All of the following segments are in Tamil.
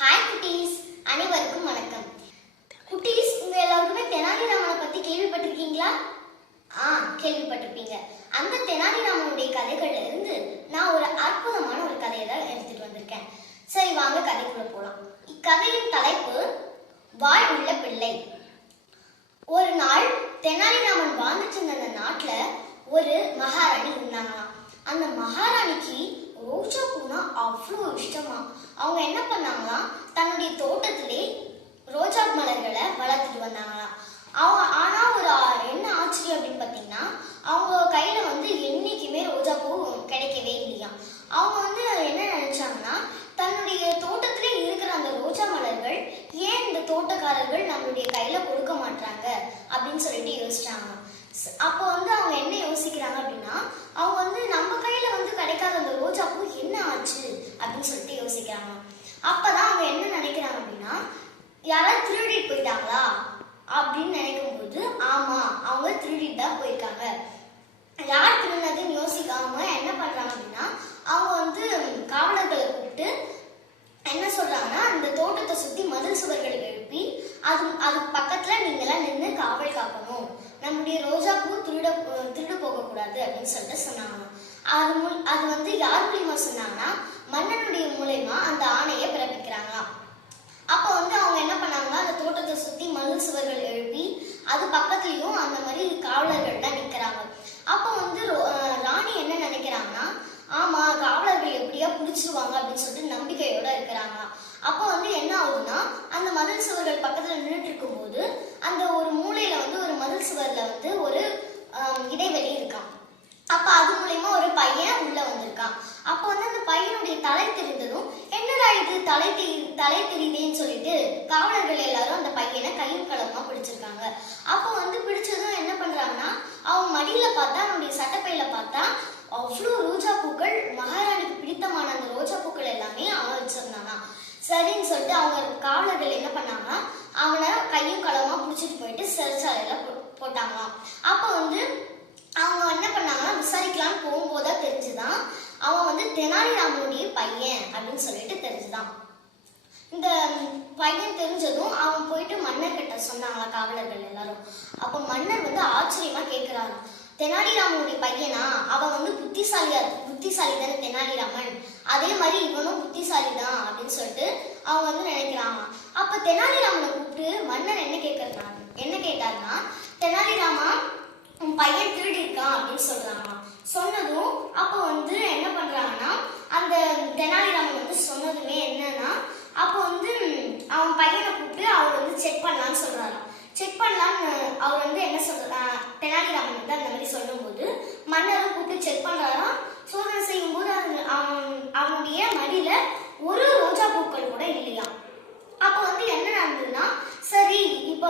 ஹாய் குட்டீஸ், அனைவருக்கும் வணக்கம். குட்டீஸ், உங்க எல்லாருக்குமே தெனாலிராமனை பத்தி கேள்விப்பட்டிருக்கீங்களா? கேள்விப்பட்டிருப்பீங்க. அந்த தெனாலிராமனுடைய கதைகள்ல இருந்து நான் ஒரு அற்புதமான ஒரு கதையை தான் எடுத்துட்டு வந்திருக்கேன். சரி, வாங்க கதைக்குள்ள போலாம். இக்கதையின் தலைப்பு வாய் உள்ள பிள்ளை. ஒரு நாள் தெனாலிராமன் வாழ்ந்துட்டு இருந்த அந்த நாட்டுல ஒரு மகாராணி இருந்தாங்களாம். அந்த மகாராணிக்கு ரோஜா பூனா அவ்வளோ இஷ்டமா. அவங்க என்ன பண்ணாங்களாம், தன்னுடைய தோட்டத்திலே ரோஜா மலர்களை வளர்த்துட்டு வந்தாங்களாம். ஆனா ஒரு என்ன ஆச்சரியம் அப்படின்னு பார்த்தீங்கன்னா, அவங்க கையில என்னைக்குமே ரோஜா பூ கிடைக்கவே இல்லையா. அவங்க என்ன நினைச்சாங்கன்னா, தன்னுடைய தோட்டத்திலே இருக்கிற அந்த ரோஜா மலர்கள் ஏன் இந்த தோட்டக்காரர்கள் நம்மளுடைய கையில கொடுக்க மாட்டாங்க அப்படின்னு சொல்லிட்டு யோசிச்சாங்க. அப்போ அவங்க என்ன யோசிக்கிறாங்க அப்படின்னா, அவங்க நம்ம கையில கிடைக்காத அந்த ரோஜா பூ என்ன ஆச்சு அப்படின்னு சொல்லிட்டு யோசிக்கிறாங்க. அப்பதான் அவங்க என்ன நினைக்கிறாங்க அப்படின்னா, யாராவது திருடிட்டு போயிட்டாங்களா அப்படின்னு நினைக்கும் போது, ஆமா, அவங்க திருடிட்டு தான் போயிருக்காங்க. யார் திருடினதுன்னு யோசிக்காம என்ன பண்றாங்க அப்படின்னா, அவங்க காவலர்களை கூப்பிட்டு என்ன சொல்றாங்கன்னா, அந்த தோட்டத்தை சுத்தி மதில் சுவர்களை எழுப்பி அதுக்கு பக்கத்துல நீங்களாம் நின்று காவல் காக்கணும், நம்முடைய ரோஜா பூ திருடு போகக்கூடாது அப்படின்னு சொல்லிட்டு சொன்னாங்க. அது யார் மூலியமா சொன்னாங்கன்னா, மன்னனுடைய மூலயமா அந்த ஆணையை பிறப்பிக்கிறாங்களாம். அப்போ அவங்க என்ன பண்ணாங்கன்னா, அந்த தோட்டத்தை சுத்தி மதில் சுவர்கள் எழுப்பி அது பக்கத்துலயும் அந்த மாதிரி காவலர்கள்லாம் நிக்கிறாங்க. அப்போ ராணி என்ன நினைக்கிறாங்கன்னா, ஆமா, காவலர்கள் எப்படியா பிடிச்சிருவாங்க அப்படின்னு சொல்லிட்டு நம்பிக்கையோட இருக்கிறாங்களாம். அப்போ என்ன ஆகுதுன்னா, அந்த மதில் சுவர்கள் பக்கத்துல நின்றுட்டு இருக்கும் போது அந்த ஒரு மூலையில ஒரு மதில் சுவர்ல ஒரு இடைவெளி இருக்கான். அப்ப அது மூலயமா ஒரு பையன் உள்ள வந்திருக்கான். அப்போ அந்த பையனுடைய தலை தெரிந்ததும், என்னடா இது தலை தெரியுதேன்னு சொல்லிட்டு காவலர்கள் எல்லாரும் அந்த பையனை கையும் களமா பிடிச்சிருக்காங்க. அப்போ பிடிச்சதும் என்ன பண்றாங்கன்னா, அவன் மடியில பார்த்தா, அவனுடைய சட்டப்பையில பார்த்தா அவ்வளோ ரோஜா பூக்கள், மகாராணிக்கு பிடித்தமான அந்த ரோஜா பூக்கள் எல்லாமே அவன் வச்சிருந்தானா. சரின்னு சொல்லிட்டு அவங்க காவலர்கள் என்ன பண்ணாங்கன்னா, அவனை கையும் களமா பிடிச்சிட்டு போயிட்டு சிறைச்சாலையில போட்டாங்களாம். அப்போ அவங்க என்ன பண்ணாங்கன்னா, விசாரிக்கலான்னு போகும்போதான் தெரிஞ்சுதான் அவன் தெனாலிராமனுடைய பையன் அப்படின்னு சொல்லிட்டு தெரிஞ்சுதான். இந்த பையன் தெரிஞ்சதும் அவன் போயிட்டு மன்னர் கிட்ட சொன்னாங்களா காவலர்கள் எல்லாரும். அப்ப மன்னர் ஆச்சரியமா கேட்கிறாராம், தெனாலிராமனுடைய பையனா? அவன் புத்திசாலி தானே தெனாலிராமன், அதே மாதிரி இவனும் புத்திசாலி தான் அப்படின்னு சொல்லிட்டு அவங்க நினைக்கிறாங்க. அப்ப தெனாலிராமனை கூப்பிட்டு மன்னர் என்ன கேட்டாருன்னா, தெனாலிராமா, உன் பையன் திருடி இருக்கான் அப்படின்னு சொல்றாங்க. சொன்னதும் அப்போ என்ன பண்றாங்கன்னா, அந்த தெனாலிராமன் சொன்னதுமே என்னன்னா, அப்போ அவன் பையனை கூப்பிட்டு அவர் செக் பண்ணலான்னு சொல்றாராம். செக் பண்ணலான்னு அவர் என்ன சொல்றா, தெனாலிராமன் அந்த மாதிரி சொல்லும் போது மன்னரும் கூப்பிட்டு செக் பண்றாராம். சோதனை செய்யும் போது அவனுடைய மடியில ஒரு ரோஜா பூக்கள் கூட இல்லையா. அப்போ என்ன நடந்ததுன்னா, சரி இப்ப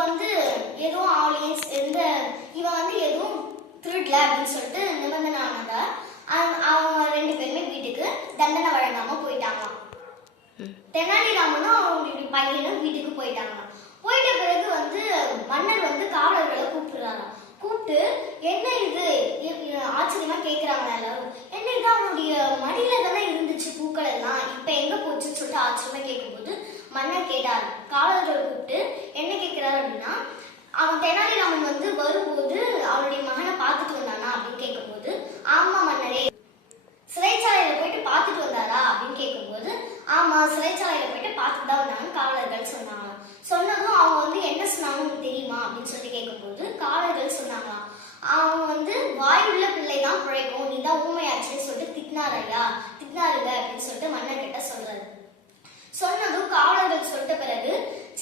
எதுவும் ஆலியன்ஸ் இவன் எதுவும் திருடல அப்படின்னு சொல்லிட்டு நிபந்தனை ஆனதா அவங்க ரெண்டு பேருமே வீட்டுக்கு தண்டனை வழங்காம போயிட்டாங்களாம். தெனாலிராமனும் அவங்களுடைய பையனும் வீட்டுக்கு போயிட்டாங்களாம். போயிட்ட பிறகு மன்னர் காவலர்களை கூப்பிடுறாராம். கூப்பிட்டு, என்ன இது ஆச்சரியமா கேட்கிறாங்க எல்லாரும், என்ன இது அவனுடைய மடியில தானே இருந்துச்சு பூக்கள் எல்லாம், இப்ப எங்க போச்சுன்னு சொல்லிட்டு ஆச்சரியமா கேட்கும்போது மன்னர் கேட்டார். காவலர்கள் கூப்பிட்டு என்ன கேட்கிறாரு அப்படின்னா, அவன் தெனாலிராமன் வரும்போது அவனுடைய மகனை பார்த்துட்டு வந்தானா அப்படின்னு கேட்கும்போது, ஆமா மன்னரே. சிறைச்சாலையில போயிட்டு பார்த்துட்டு வந்தாரா அப்படின்னு கேட்கும்போது, ஆமா, சிறைச்சாலையில போயிட்டு பார்த்துட்டு தான் வந்தாங்கன்னு காவலர்கள் சொன்னாங்க. சொன்னதும் அவங்க என்ன சொன்னாங்கன்னு தெரியுமா அப்படின்னு சொல்லி கேட்கும்போது காவலர்கள் சொன்னாங்களாம், அவன் வாயுள்ள பிள்ளை தான் பிழைக்கும், நீ தான் ஊமையாச்சுன்னு சொல்லிட்டு திட்டினாருங்க அப்படின்னு சொல்லிட்டு மன்னர் கிட்ட சொல்றாரு. சொன்னதும் காவலர்கள் சொல்லிட்ட பிறகு,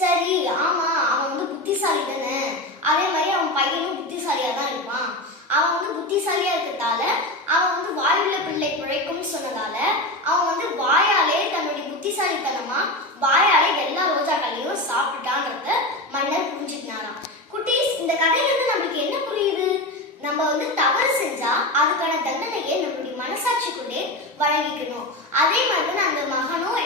சரி, ஆமா, அவன் புத்திசாலி தானே, அதே மாதிரி அவன் பையனும் புத்திசாலியா தான் இருப்பான், அவன் புத்திசாலியா இருக்கிறதால அவன் வாயுள்ள பிள்ளை பிழைக்கும்னு சொன்னதால அவன் வாயாலே தன்னுடைய புத்திசாலித்தனமா வாயாலே எல்லா ரோஜாக்களையும் சாப்பிட்டான்றத மன்னர் புரிஞ்சுக்கினாராம். குட்டீஸ், இந்த கதையிலிருந்து நம்மளுக்கு என்ன புரியுது? நம்ம தவறு செஞ்சா அதுக்கான தண்டனையை நம்மளுடைய மனசாட்சிக்குள்ளே வழங்கிக்கணும். அதே மாதிரி அந்த மகனும்